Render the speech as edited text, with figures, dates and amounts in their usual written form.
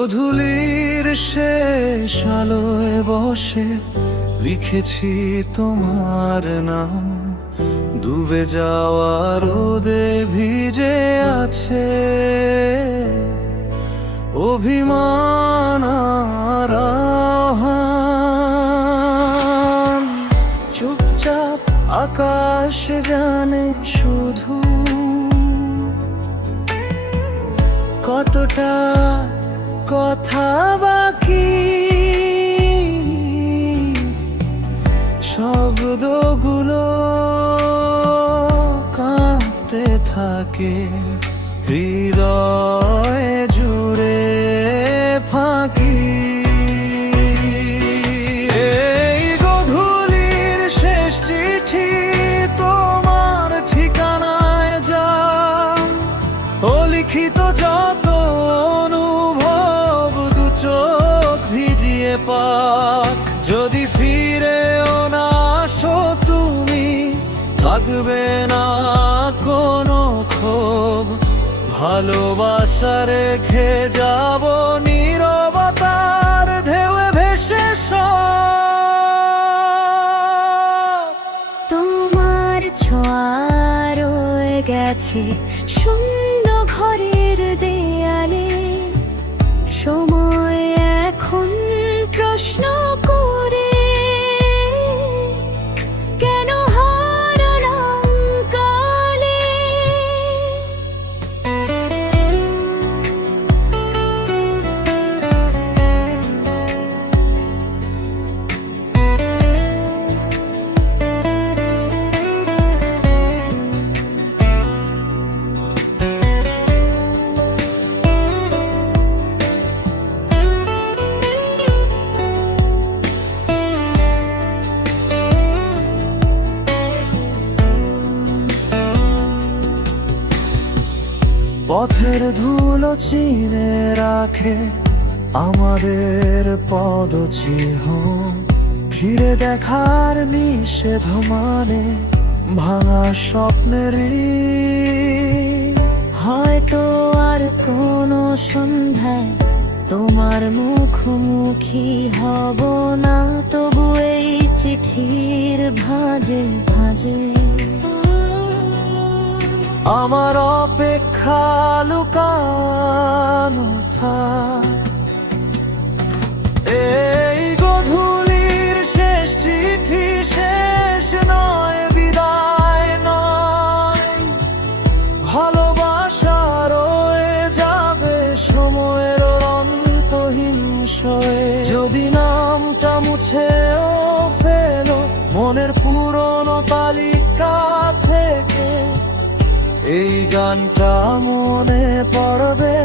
গোধূলির শেষ আলোয় বসে লিখেছি তোমার নাম, ডুবে যাওয়া রোদে ভিজে আছে অভিমান আর আহ্বান। চুপচাপ আকাশ জানে শুধু কতটা কথা বাকি, শব্দগুলো কাঁপতে থাকে হৃদয় জুড়ে ফাঁকি। এই গোধূলির শেষ চিঠি তোমার ঠিকানায় যা, ও লিখিত যত অনুভব দু চোখ ভিজিয়ে পাক। যদি ফিরেও না আসো তুমি, থাকবে না কোনো ক্ষোভ, ভালোবাসা রেখে যাব নীরবতার ঢেউয়ে ভেসে সব। তোমার ছোঁয়া রয়ে গেছে শূন্য ঘরের দেয়ালে, সময় এখন প্রশ্ন করে কেন হারালাম কালে। পথের ধুলো চিনে রাখে আমাদের পদচিহ্ন, ফিরে দেখার নিষেধ মানে ভাঙা স্বপ্নেরই। হয়তো আর কোনো সন্ধ্যায় তোমার মুখোমুখি হব না, তবু এই চিঠির ভাঁজে ভাঁজে আমার অপেক্ষা লুকানো থাক। এই গোধূলির শেষ চিঠি শেষ নয়, বিদায় নয়, ভালোবাসা রয়ে যাবে সময়ের অন্তহীন সয়ে। যদি নামটা মুছেও ফেলো মনের পুরনো তালিকা থেকে, এই গানটা মনে পড়বে